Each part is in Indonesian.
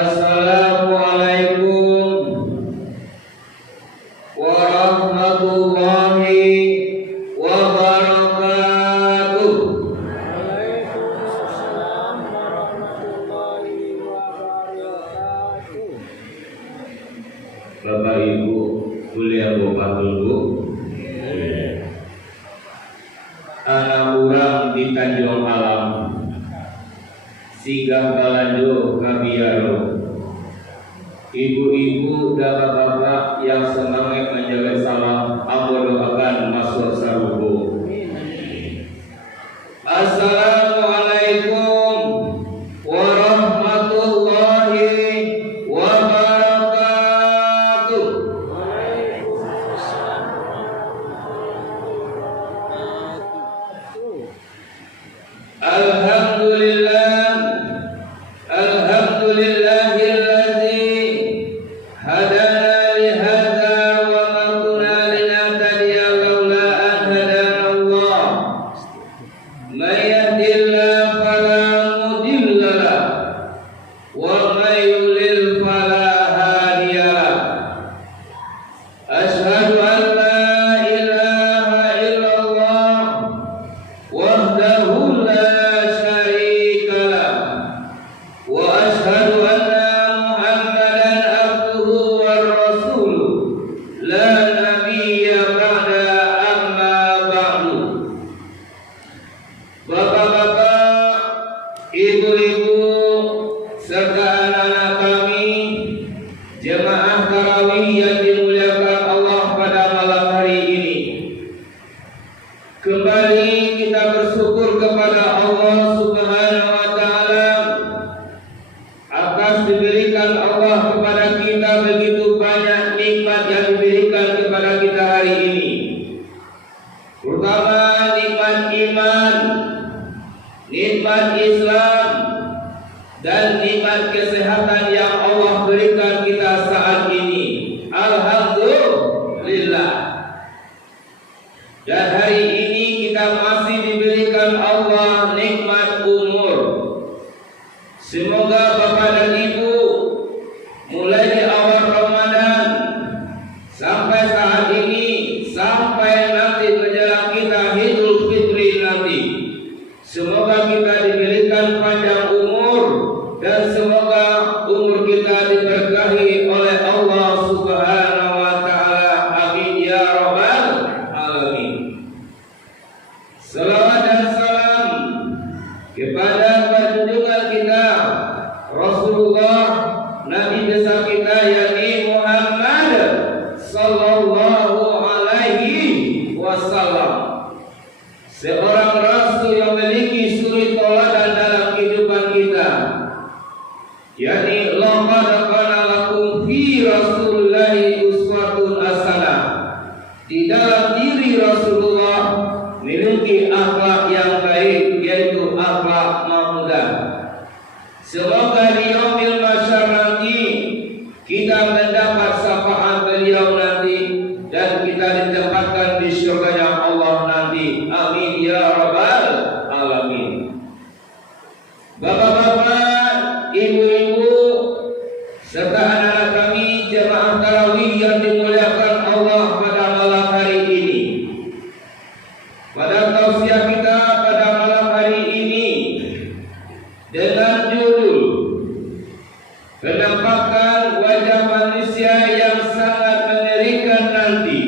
Assalamualaikum warahmatullahi wabarakatuh. Waalaikumsalam warahmatullahi wabarakatuh. Bapak Ibu kuliah Bapak Ibu, anak urang di Tanjung Alam, sigah balado kabiaro. Ibu-ibu dan bapak-bapak yang semangat menjaga salam, aku doakan masuk sarubo. Assalamualaikum warahmatullahi wabarakatuh. Waalaikumsalam warahmatullahi wabarakatuh. Alhamdulillah, alhamdulillahilladzi hadana li hadza wa ma kunna linahtadiya laula an hadana Allah. May yahdihillahu fala mudilla lahu wa may yudlil fala hadiya lahu. Asyhadu an la ilaha illallah wahdahu la syarika lahu wa asyhadu anna Muhammadan abduhu war rasuluh la nabiyya ba'da amma ba'du. Bapak-bapak, ibu-ibu serta anak-anak kami, jemaah tarawih yang dimuliakan Allah pada malam hari ini, kembali kita bersyukur kepada Allah Subhanahu wa taala atas diberikan Allah kepada kita begitu banyak nikmat yang diberikan kepada kita hari ini, terutama nikmat iman, nikmat Islam, dan nikmat kesehatan yang Allah berikan kita saat ini. Alhamdulillah. Dan hari ini kita masih diberikan Allah nikmat umur. Semoga Bapak dan Ibu mulai di awal Ramadan sampai saat ini, sampai nanti menjelang kita Idul Fitri nanti, semoga kita diberikan panjang umur dan semoga umur kita diberkahi oleh Allah Subhanahu wa taala. Amin ya rabbal alamin. Salawat dan salam kepada junjungan kita Rasulullah, Nabi besar kita yakni Muhammad sallallahu alaihi wasallam, seorang rasul yang memiliki suri tauladan dalam kehidupan kita, yakni laqad kana lakum fi rasulillahi uswatun hasanah. Di dalam diri Rasulullah memiliki akhlak yang baik, yaitu akhlak mahmudah. Semoga di yaumil mahsyar nanti kita mendapat syafaat beliau nanti dan kita ditempatkan di surganya Allah nanti. Amin ya rabbal alamin. Bapak-bapak, ibu-ibu serta anak-anak kami jemaah tarawih yang dimuliakan Allah pada malam hari ini, pada tausiah kita pada malam hari ini dengan judul penampakan wajah manusia yang sangat mengerikan nanti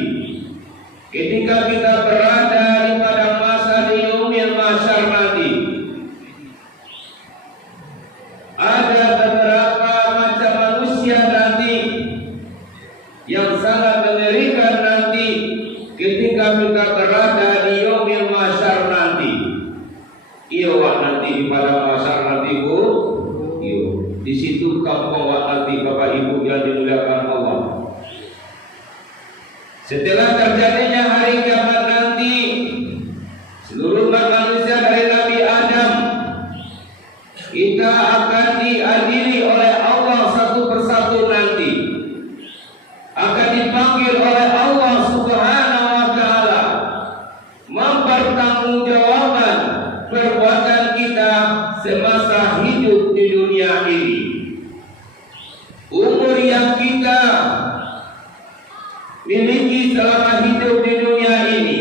ketika kita berada di pada masa di yaumil mahsyar nanti. Ada beberapa macam manusia nanti yang sangat mengerikan nanti ketika kita berada di yaumil mahsyar nanti. Iyo wak nanti di pada mahsyar nanti Bu. Iyo, di situ kampung wak nanti Bapak Ibu yang dimuliakan Allah. Setelah terjadinya hari kiamat nanti, seluruh umat manusia dari Nabi Adam kita akan diadili oleh Allah satu persatu nanti, akan dipanggil oleh Allah Subhanahu wa taala mempertanggungjawabkan perbuatan kita semasa hidup di dunia ini. miliki selama hidup di dunia ini.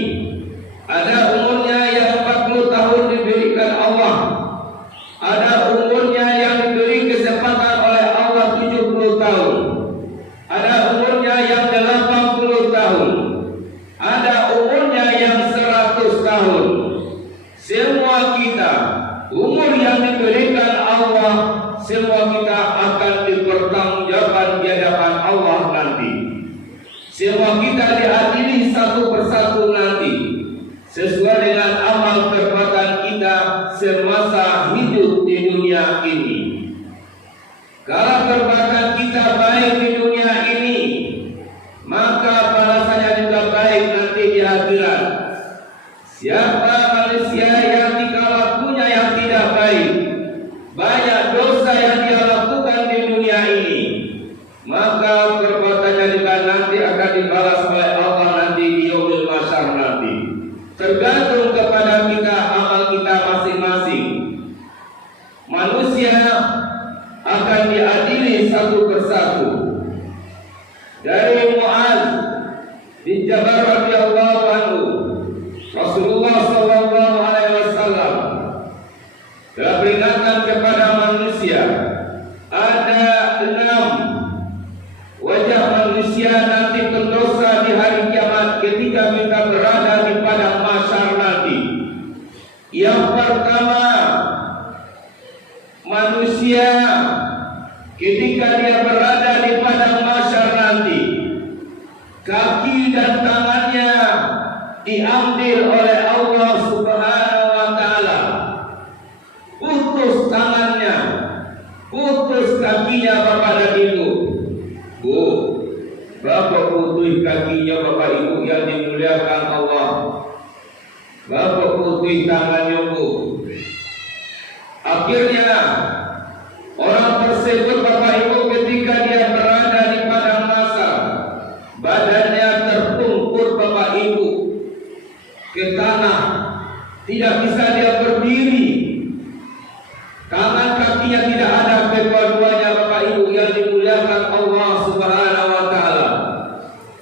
Ada umurnya yang 40 tahun diberikan Allah. Ada umurnya yang diberi kesempatan oleh Allah 70 tahun. Ada umurnya yang 80 tahun. Ada umurnya yang 100 tahun. Semua kita, umur yang diberikan Allah, semua kita akan dipertanggungjawabkan di hadapan Allah nanti. Semua kita diadili satu persatu nanti, sesuai dengan amal perbuatan kita semasa hidup di dunia ini. Kalau perbuatan kita baik di dunia ini, maka balasannya juga baik nanti di akhirat. Siapa manusia yang dikala punya yang tidak baik, banyak dosa yang dia lakukan di dunia ini, maka perbuatannya juga nanti akan dibalas oleh Allah nanti di yaumil mahsyar nanti. Tergantung kepada kita, amal kita masing-masing. Manusia akan diadili satu persatu. Dari Mu'adz bin Jabal radhiyallahu anhu, Rasulullah sallallahu alaihi wasallam telah peringatkan kepada manusia, ada 6 wajah manusia nanti pendosa di hari kiamat ketika kita berada di padang mahsyar nanti. Yang pertama, manusia ketika dia berada di padang mahsyar nanti, kaki dan tangannya diambil oleh Allah Subhanahu wa taala. Putus tangannya, putus kakinya Bapak dan Ibu. Bu, Bapak putus kakinya Bapak Ibu yang dimuliakan Allah. Bapak putus tangannya, Bu. Akhirnya orang tersebut Bapak Ibu ketika dia berada di padang mahsyar, badannya tertungkur Bapak Ibu ke tanah, tidak bisa dia berdiri. Tangan kakinya tidak ada kedua-duanya Bapak Ibu yang dimuliakan Allah Subhanahu wa taala.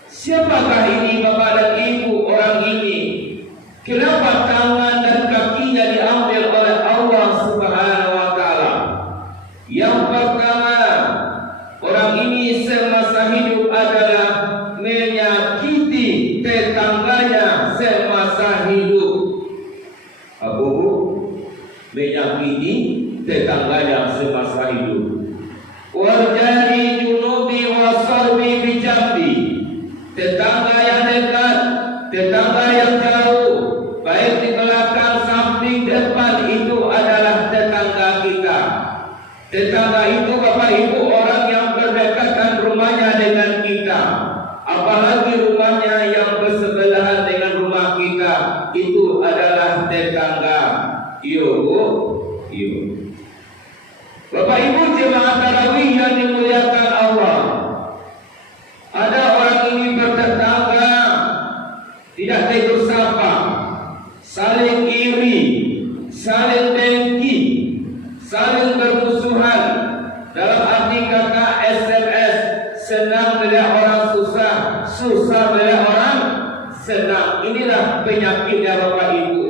Siapakah ini Bapak dan Ibu orang ini? Kenapa tangan dan kakinya diambil oleh Allah Subhanahu wa taala? Yang pertama, orang ini semasa hidup adalah menyakiti tetangganya semasa hidup. Apa Bu? Menyakiti tetangganya semasa hidup. Warjari junubi wasarbi bijambi. Tetangga yang dekat, tetangga yang jauh, baik di belakang, samping, depan, itu adalah tetangga kita. Tetangga itu Bapak Ibu orang yang berdekatan rumahnya dengan kita. Apalagi rumahnya yang bersebelahan dengan rumah kita, itu adalah tetangga. Yo Bu, yo. Bapak Ibu jemaah tarawih yang dimuliakan Allah, ada orang ini bertetangga, tidak tegur sapa, saling iri, saling dengki, saling bermusuhan. Dalam arti kata SMS, senang melihat orang susah, susah melihat orang senang. Inilah penyakitnya Bapak Ibu.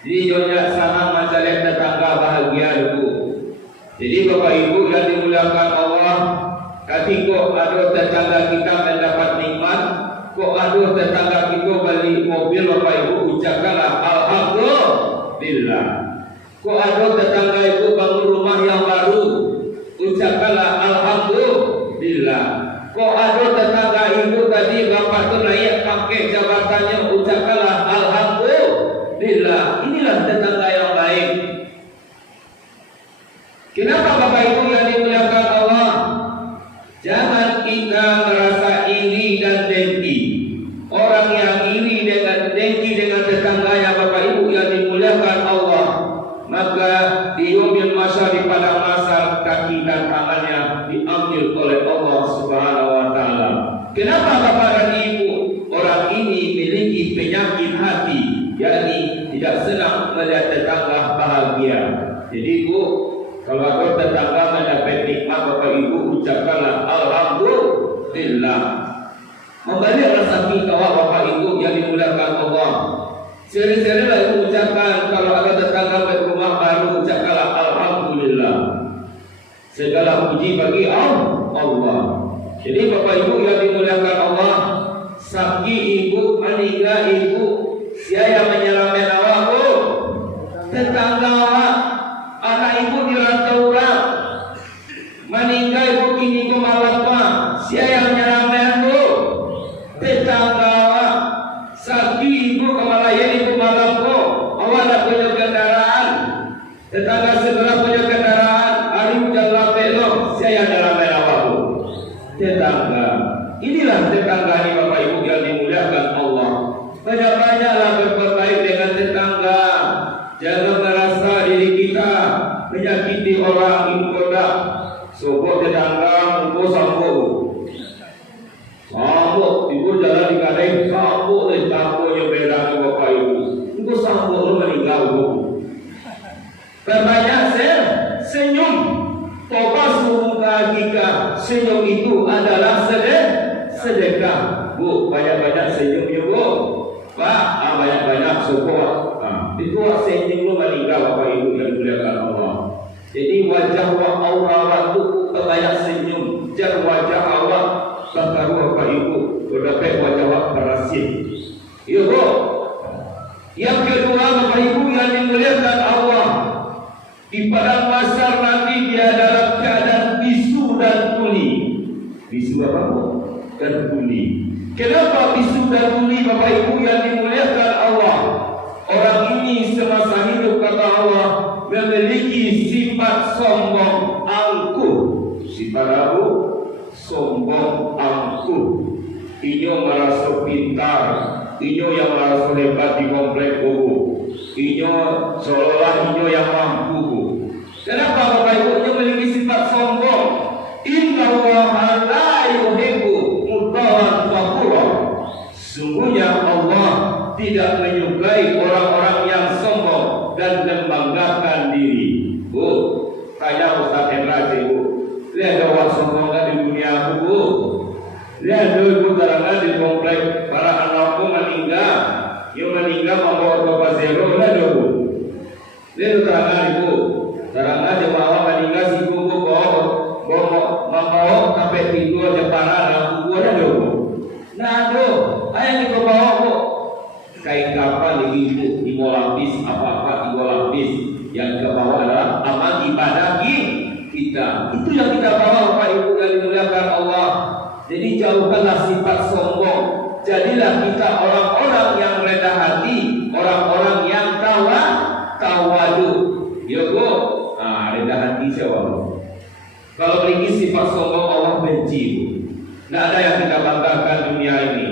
Jadi jangan sama macam tetangga bahagia dulu. Jadi Bapak Ibu yang dimuliakan Allah, ketika ada tetangga kita mendapat nikmat, kok ada tetangga kita beli mobil, Bapak Ibu ucapkanlah alhamdulillah. Kok ada tetangga itu bangun rumah yang baru, ucapkanlah alhamdulillah. Kok ada tetangga itu tadi bapak tu naik pakai jabatannya, ucapkanlah alhamdulillah. Inilah tetangga yang baik. Kenapa Bapak Ibu yang dimuliakan Allah? Jangan kita merasa iri dan dengki. Orang yang iri dengan dengki dengan tetangganya Bapak Ibu yang dimuliakan Allah, maka di yaumil mahsyar di padang mahsyar kaki dan tangannya diambil oleh Allah Subhanahu wa taala. Kenapa Bapak dan Ibu? Orang ini memiliki penyakit hati, yakni tidak senang melihat tetangga bahagia. Jadi Bu, kalau ada tetangga mendapat nikmat, Bapak Ibu ucapkanlah alhamdulillah. Membalik rasa saking tawa Bapak Ibu yang dimuliakan Allah. Sering-sering lah ucapkan kalau ada tetangga berumah baru, ucapkanlah alhamdulillah. Segala puji bagi Allah. Jadi Bapak Ibu yang dimuliakan Allah, saki ibu meninggal ibu, siapa menyelamatkan awak bu? Tetangga awak, anak ibu dirantau orang, meninggal ibu kini ku malapa, siapa yang menyelamatkan bu? Tetangga awak, saki ibu kemalayan ibu malapa, awak tak punya kendaraan, tetangga sebelah punya kendaraan, hari jalan belok, siapa yang menyelamatkan awak bu? Tetangga. Inilah tetangga ini Bapak Ibu yang dimuliakan Allah. Banyak-banyaklah berbaik dengan tetangga. Jangan merasa diri kita menyakiti orang ibu kota. Sokok tetangga mungko sambut. Sambut ibu jalan di kadai sambut takutnya berang Bapak Ibu. Mungko sambut lu meninggal bu. Berbanyak senyum. Tobat muka kita, senyum itu adalah sedekah. Bu, banyak-banyak senyum ya bu. Pak, banyak-banyak support. Itu senyum lu meninggal Bapak Ibu yang dimuliakan Allah. Jadi wajah awak itu terbanyak senyum. Jangan wajah awak tertaruh Bapak Ibu. Berdapat wajah awak berasin. Ya bu. Yang kedua Bapak Ibu yang dimuliakan Allah. Di padang mahsyar nanti dia dalam keadaan bisu dan tuli. Bisu apa bu? Dan tuli. Kenapa bisu dan tuli Bapak Ibu yang dimuliakan Allah? Orang ini semasa hidup kata Allah memiliki sifat sombong angkuh. Sifat apa? Sombong angkuh. Inyo merasa pintar. Inyo yang merasa hebat di komplek kubu. Inyo seolah inyo yang mampu. Kenapa Bapak Ibu memiliki sifat sombong? Inna Allah la yuhibbu mudawwan fakhura. Sungguhnya Allah tidak menyukai orang-orang yang sombong dan membanggakan diri. Bu, tanya Ustaz Hendra Bu. Lihat orang sombong di dunia bu. Lihat dulu karangan di komplek para anakku meninggal. Yang meninggal membawa bapak zero. Lihat dulu. Lihat karangan ibu. Karena jemaah meninggal si kubu membawa sampai tidur jepara dan kubu ada dulu. Nah do, ayah ni kau bawa bu. Kain kapal ibu di lapis apa-apa di lapis yang kita bawa adalah amal ibadah kita. Itu yang kita bawa Bapak Ibu yang dimuliakan Allah. Jadi jauhkanlah sifat sombong. Jadilah kita orang-orang yang rendah hati, orang-orang yang tawadu. Ya bu. Rendah hati siapa? Kalau memiliki sifat sombong Allah benci. Tidak ada yang kita banggakan dunia ini.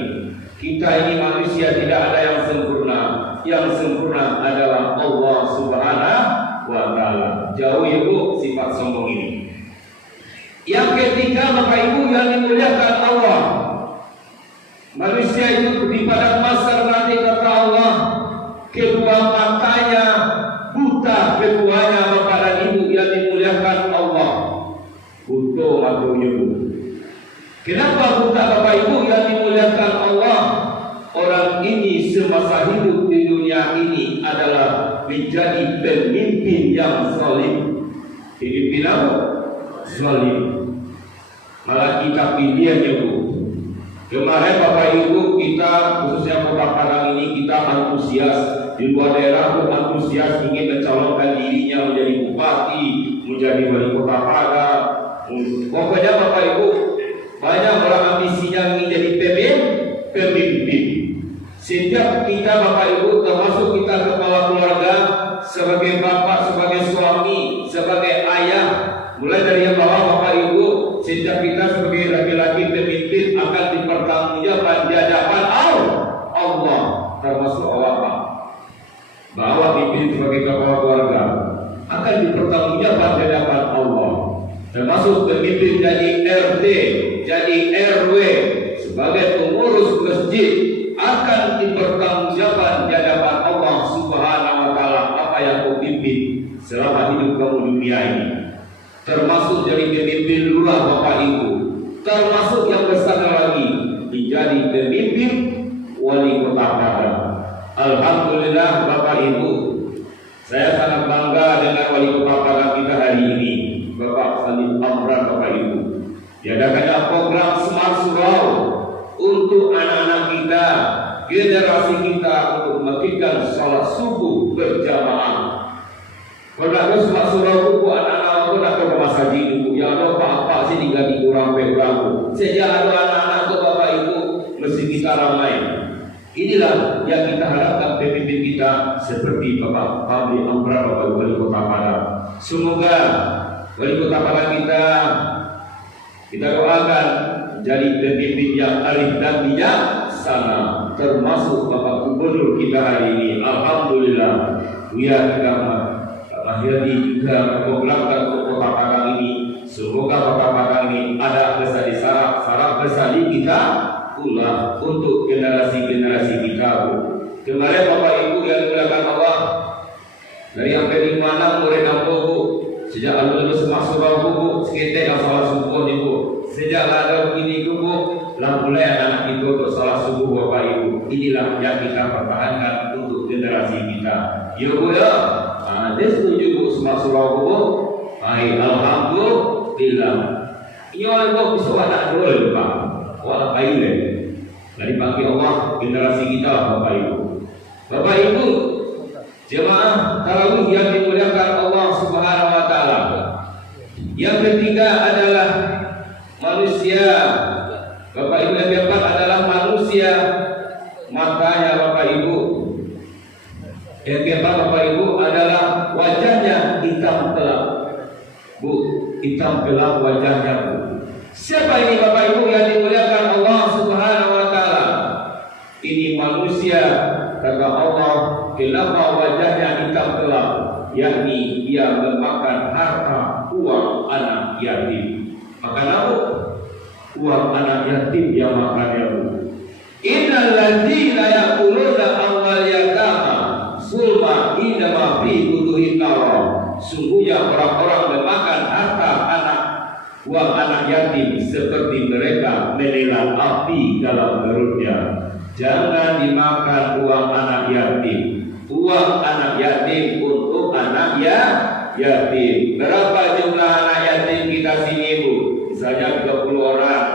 Kita ini manusia tidak ada yang sempurna. Yang sempurna adalah Allah Subhanahu wa Ta'ala. Jauh ya bu sifat sombong ini. Yang ketiga Bapak Ibu yang dimuliakan Allah. Manusia itu di padang mahsyar nanti kata Allah, kedua matanya buta, keduanya Bapak dan Ibu yang dimuliakan Allah. Buta matanya bu. Kenapa buta Bapak Ibu yang dimuliakan Allah? Orang ini semasa hidup di dunia ini adalah menjadi pemimpin yang zalim. Pemimpin apa? Zalim. Malah kita pilihnya bu. Kemarin Bapak Ibu kita khususnya Kota Padang ini kita antusias. Di luar daerah pun antusias ingin mencalonkan dirinya menjadi bupati, menjadi wali kota Padang. Pokoknya Bapak Ibu banyak orang ambisinya ingin jadi pemimpin. Setiap kita Bapak Ibu termasuk kita kepala keluarga sebagai bapak, sebagai suami, sebagai ayah, mulai dari yang bawah Bapak Ibu, setiap kita sebagai laki-laki pemimpin akan dipertanggungjawabkan di hadapan Allah, termasuk Allah. Bahwa pimpin sebagai kepala keluarga akan dipertanggungjawabkan di hadapan Allah, termasuk pemimpin jadi RT, jadi RW, sebagai pengurus masjid akan dipertanggungjawabkan di hadapan Allah Subhanahu wa Ta'ala apa yang kau pimpin selama hidup kamu dunia ini. Termasuk jadi pemimpin lurah Bapak Ibu, termasuk yang besar lagi menjadi pemimpin Alhamdulillah Bapak Ibu, saya sangat bangga dengan wali kota Padang kita hari ini, Bapak Salim Amran. Bapak Ibu, diadakannya program Smart Surau untuk anak-anak kita, generasi kita, untuk melakukan sholat subuh berjamaah. Kalau Smart Surau itu anak-anak itu nak ke masjid itu, yang ada apa-apa sih diganti kurang-kurang. Sejak ada anak-anak itu Bapak Ibu, mesti kita ramai. Inilah yang kita harapkan pemimpin kita seperti Bapak Fadli Amran, Bapak Wali Kota Padang. Semoga Wali Kota Padang kita doakan jadi pemimpin yang arif dan bijaksana, termasuk Bapak Gubernur kita hari ini. Alhamdulillah, Buya kita Mahyadi juga memprogramkan untuk Kota Padang ini. Semoga Kota Padang ini ada besar di saraf besar di kita pula untuk generasi-generasi kita. Kemarin Bapak Ibu yang dimuliakan Allah, dari sampai 5-6 murid Bu, sejak lalu masuk Bu, sekitar yang salat subuh ni Bu, sejak ada begini Bu, lah mulai anak itu untuk salat subuh Bapak Ibu. Inilah yang kita pertahankan untuk generasi kita. Ya Bu ya, dia setuju Bu semua surau Bu. Alhamdulillah. Ini orang Bu bisa anak dulu Pak. Wah baik deh. Dari pagi Allah generasi kita Bapak Ibu. Bapak Ibu, jemaah tarawih yang dimuliakan Allah Subhanahu wa taala. Yang ketiga adalah manusia. Bapak Ibu, yang keempat adalah manusia matanya Bapak Ibu. Yang keempat Bapak Ibu adalah wajahnya hitam gelap. Bu, hitam gelap wajahnya Bu. Siapa ini Bapak Ibu yang dimuliakan Allah Subhanahu wa taala? Ini manusia, kata Allah, kenapa wajahnya hitam gelap? Yakni dia memakan harta uang anak yatim. Makan apa? Uang anak yatim dia makan ya Bu. Innal ladzina ya'kuluna amwal yatama sulma inama fi butuhin nar. Sungguhnya orang-orang memakan harta uang anak yatim seperti mereka menelan api dalam perutnya. Jangan dimakan uang anak yatim. Uang anak yatim untuk anak yatim. Berapa jumlah anak yatim kita sini Bu? Misalnya 30 orang.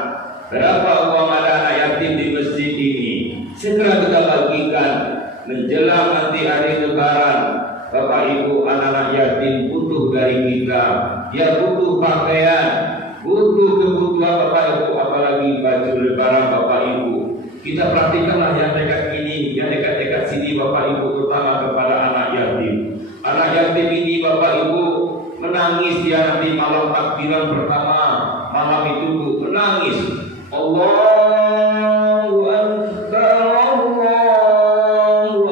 Berapa uang ada anak yatim di masjid ini? Segera kita bagikan menjelang nanti hari Lebaran. Bapak Ibu, anak-anak yatim butuh dari kita. Dia butuh pakaian, butuh kebutuhan Bapak Ibu, apalagi baju lebaran Bapak Ibu. Kita perhatikanlah yang dekat ini, yang dekat-dekat sini Bapak Ibu, terutama kepada anak yatim. Anak yatim ini Bapak Ibu menangis dia nanti malam takbiran pertama, malam itu Bu, menangis. Allahu Akbar, Allahu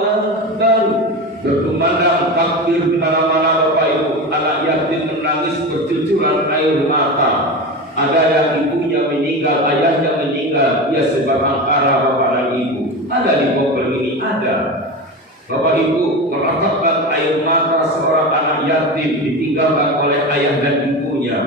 Akbar. Berkumandang takbir di mana-mana Bapak Ibu. Anak yatim menangis bercucuran air mata. Ada yang ibunya meninggal, ayahnya meninggal, dia sebatang kara Bapak dan Ibu. Ada di Bogor ini, ada. Bapak Ibu meratapkan air mata seorang anak yatim ditinggalkan oleh ayah dan ibunya.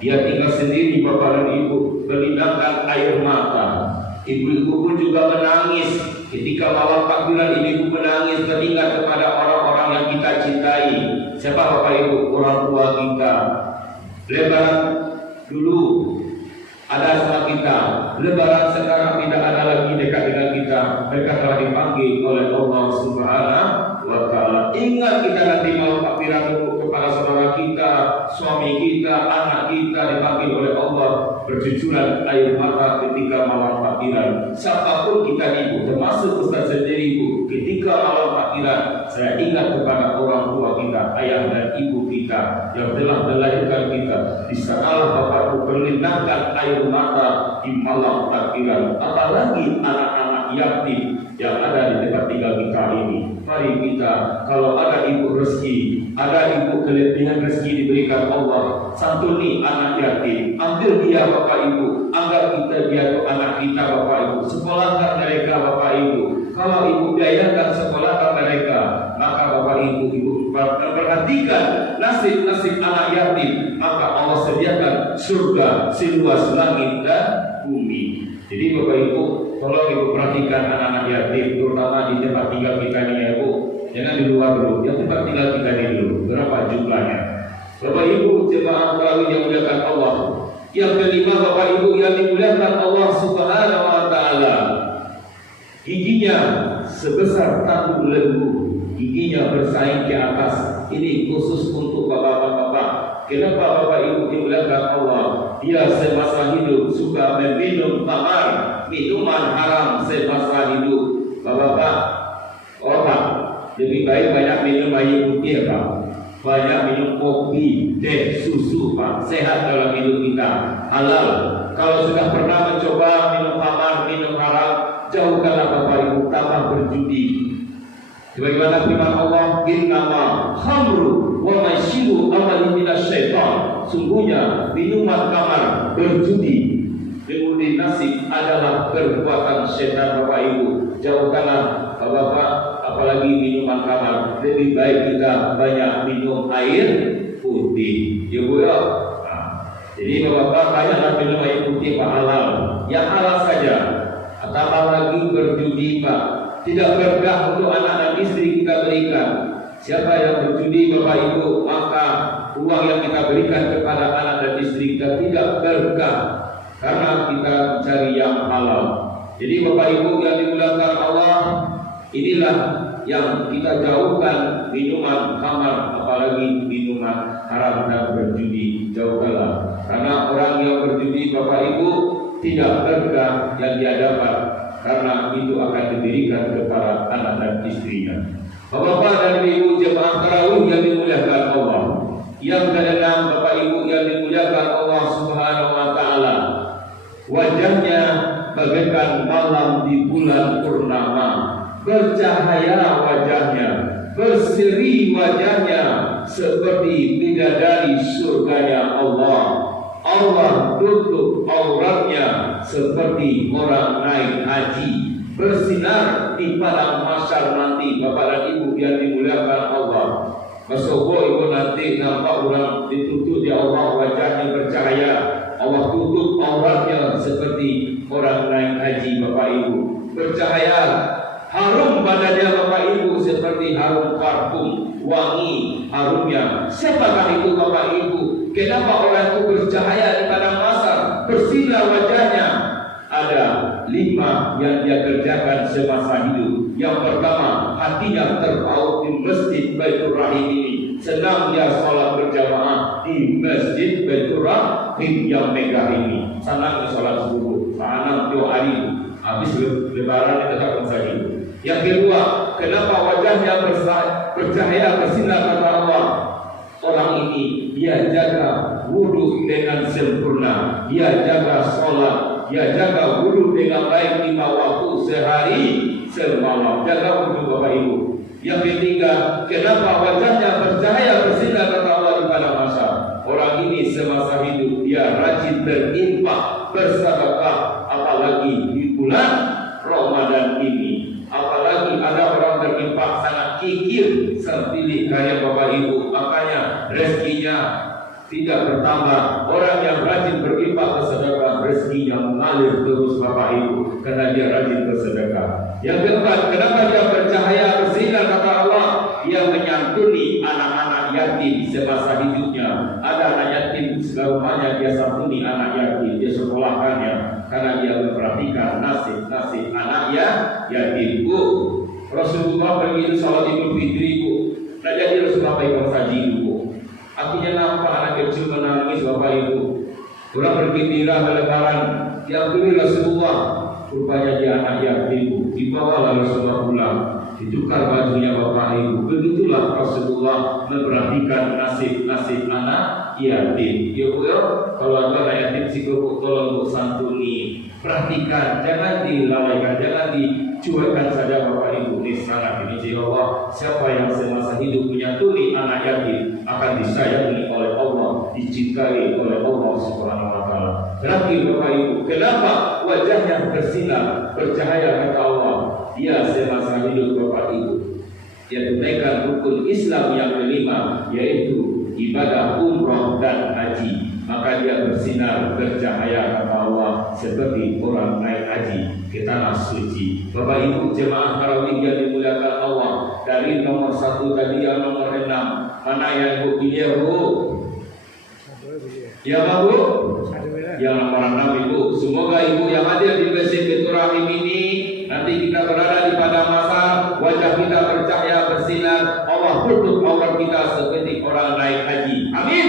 Dia tinggal sendiri Bapak dan Ibu, berlinangkan air mata. Ibu-ibu pun juga menangis ketika malam takbiran. Ibu menangis teringat kepada orang-orang yang kita cintai. Siapa Bapak Ibu? Orang tua kita. Lebaran dulu ada sama kita, Lebaran sekarang tidak ada lagi dekat dengan kita. Mereka telah dipanggil oleh Allah Subhanahu wa taala. Ingat kita nanti malam takbiran kepada saudara kita, suami kita, anak kita dipanggil oleh Allah, bercucuran air mata ketika malam takbiran. Siapapun kita Ibu, termasuk Ustaz sendiri Ibu, ketika malam takbiran saya ingat kepada orang tua kita, ayah dan ibu kita yang telah melahirkan kita. Di sanalah Bapak Ibu berlinangkan air mata di malam takbiran. Apalagi anak-anak yatim yang ada di tempat tinggal kita ini. Mari kita, kalau ada ibu rezeki, ada ibu kelebihan rezeki diberikan Allah, santuni anak yatim, ambil dia Bapak Ibu, anggap kita dia itu anak kita Bapak Ibu, sekolahkan mereka Bapak Ibu. Kalau ibu biayakan sekolahkan mereka, maka Bapak Ibu perhatikan nasib-nasib anak yatim, maka Allah sediakan surga seluas langit dan bumi. Jadi Bapak Ibu, tolong Ibu perhatikan anak-anak yatim, terutama di tempat tinggal kita di luar dulu, yang tempat tinggal kita di dulu. Berapa jumlahnya? Bapak Ibu jemaah tarawih yang dimuliakan Allah. Yang kelima, Bapak Ibu yang dimuliakan Allah Subhanahu wa taala. Giginya sebesar tanduk lembu, giginya bersaing di atas. Ini khusus untuk bapak-bapak. Kenapa Bapak Ibu dimuliakan Allah? Dia semasa hidup suka meminum khamar, minuman haram semasa hidup. Bapak-bapak, orang lebih baik banyak minum air putih, Pak. Banyak minum kopi, teh, susu, Pak. Sehat dalam hidup kita, halal. Kalau sudah pernah mencoba minum khamar, minum haram, jauhkanlah Bapak Ibu, tambah berjudi. Sebagaimana firman Allah, innama khamru wa maisiru amalin minasyaitan. Sungguhnya minuman khamar, berjudi, mengundi nasib adalah perbuatan setan. Bapak Ibu, jauhkanlah Bapak, apalagi minuman khamar. Lebih baik kita banyak minum air putih, ya Bu ya. Jadi Bapak banyaklah minum air putih, Pak, halal. Yang halal saja. Tambah lagi berjudi, Pak. Tidak berkah untuk anak dan istri kita berikan. Siapa yang berjudi, Bapak Ibu, maka uang yang kita berikan kepada anak dan istri kita tidak berkah, karena kita mencari yang halal. Jadi Bapak Ibu yang dimuliakan Allah, inilah yang kita jauhkan minuman khamar, apalagi minuman haram dan berjudi, jauhkanlah. Karena orang yang berjudi, Bapak Ibu, tidak berkah yang dia dapat, karena itu akan diberikan kepada anak dan istrinya. Bapak dan Ibu jemaah tarawih yang dimuliakan Allah. Yang keenam, Bapak Ibu yang dimuliakan Allah Subhanahu wa taala. Wajahnya bagaikan malam di bulan purnama. Bercahaya wajahnya, berseri wajahnya seperti bidadari surganya Allah. Allah tutup auratnya seperti orang naik haji, bersinar di padang mahsyar nanti. Bapak dan Ibu yang dimuliakan Allah, Masya-Allah, Ibu nanti nampak orang ditutup di Allah, wajahnya bercahaya. Allah tutup auratnya seperti orang naik haji. Bapak Ibu, bercahaya, harum badannya Bapak Ibu seperti harum parfum, wangi harumnya. Siapakah itu Bapak Ibu? Kenapa orang itu bercahaya di padang mahsyar, bersinar wajahnya? Ada 5 yang dia kerjakan semasa hidup. Yang pertama, hatinya terpaut di masjid Baitur Rahim ini. Senang dia sholat berjamaah di masjid Baitur Rahim yang megah ini. Senang sholat subuh, senang tiap hari. Habis lebaran kita tak saja. Yang kedua, kenapa wajahnya bercahaya bersinar kata Allah? Orang ini dia jaga wudhu dengan sempurna, dia jaga sholat, dia jaga wudhu dengan baik 5 waktu sehari semalam. Jaga wudhu Bapak Ibu. Yang ketiga, kenapa wajahnya bercahaya bersinar kata Allah di padang mahsyar? Orang ini semasa hidup dia rajin berinfak, bersedekah, apalagi di bulan Ramadan ini. Apalagi ada orang berinfak sangat kikir seperti karya Bapak Ibu, makanya rezekinya tidak bertambah. Orang yang rajin berinfak bersedekah, rezekinya mengalir terus Bapak Ibu, karena dia rajin bersedekah. Yang keempat, kenapa dia bercahaya bersinar kata Allah? Dia menyantuni anak-anak yatim semasa hidupnya. Ada anak yatim, segala rumahnya dia santuni anak yatim, dia sekolahkannya, karena dia memperhatikan nasib anak yatim. Bu, Rasulullah pergi sholat Idul Fitri, Bu. Nah, jadi Rasulullah pegang saji, Bu. Akhirnya nampak anak kecil menangis, Bapak Ibu. Orang bergembira lebaran, diambil Rasulullah. Rupanya dia anak yatim, Bu. Dibawalah Rasulullah pulang, ditukar bajunya Bapak Ibu. Begitulah Rasulullah memperhatikan nasib anak yatim. Ya Bu, ya. Kalau ada anak yatim sih, Bu, tolong Bu santuni. Perhatikan, jangan dilalaikan, jangan dicuekkan saja Bapak Ibu. Ini sangat ini Allah. Siapa yang semasa hidup menyantuni anak yatim akan disayangi oleh Allah, dicintai oleh Allah Subhanahu wa taala. Terakhir Bapak Ibu, kenapa wajahnya bersinar, bercahaya kata Allah? Dia semasa hidup Bapak Ibu, dia tunaikan rukun Islam yang kelima, yaitu ibadah umrah dan haji. Maka dia bersinar, bercahaya kata Allah seperti orang naik haji ke tanah suci. Bapak Ibu jemaah tarawih yang dimuliakan Allah, dan Dari nomor 1 tadi yang nomor 6. Mana yang ibu pilih bu? Ya Pak Bu? Yang nomor 6 ibu. Semoga ibu yang hadir di Masjid Baitur Rahim ini nanti kita berada di pada masa wajah kita bercahaya bersinar, Allah tutup aurat kita seperti orang naik haji. Amin.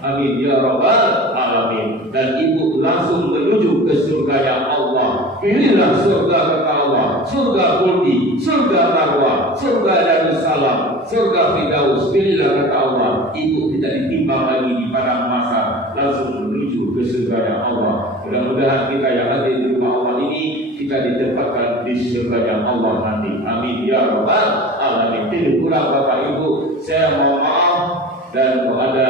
Amin ya rabbal alamin. Dan ibu langsung menuju ke surga yang Allah. Inilah surga kata Allah, surga khuldi, surga marwah, surga darussalam, surga firdaus. Inilah kata Allah. Ibu tidak ditimbang lagi di padang masa, langsung menuju ke surga yang Allah. Mudah-mudahan kita yang hadir di rumah Allah ini kita ditempatkan di surga yang Allah nanti. Amin ya rabbal alamin. Tidak kurang Bapak Ibu, saya mohon maaf dan kalau ada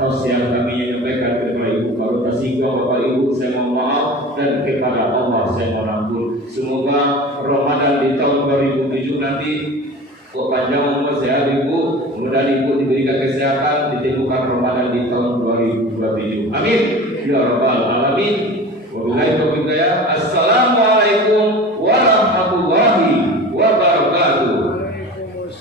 tausiah kami yang menyampaikan kepada Ibu, kalau tersinggung Bapak Ibu, saya mohon maaf dan kepada Allah saya mohon ampun. Semoga Ramadan di tahun 2007 nanti kok panjang umur sehat Ibu, mudah-mudahan Ibu diberikan kesehatan, ditemukan Ramadan di tahun 2027. Amin ya rabbal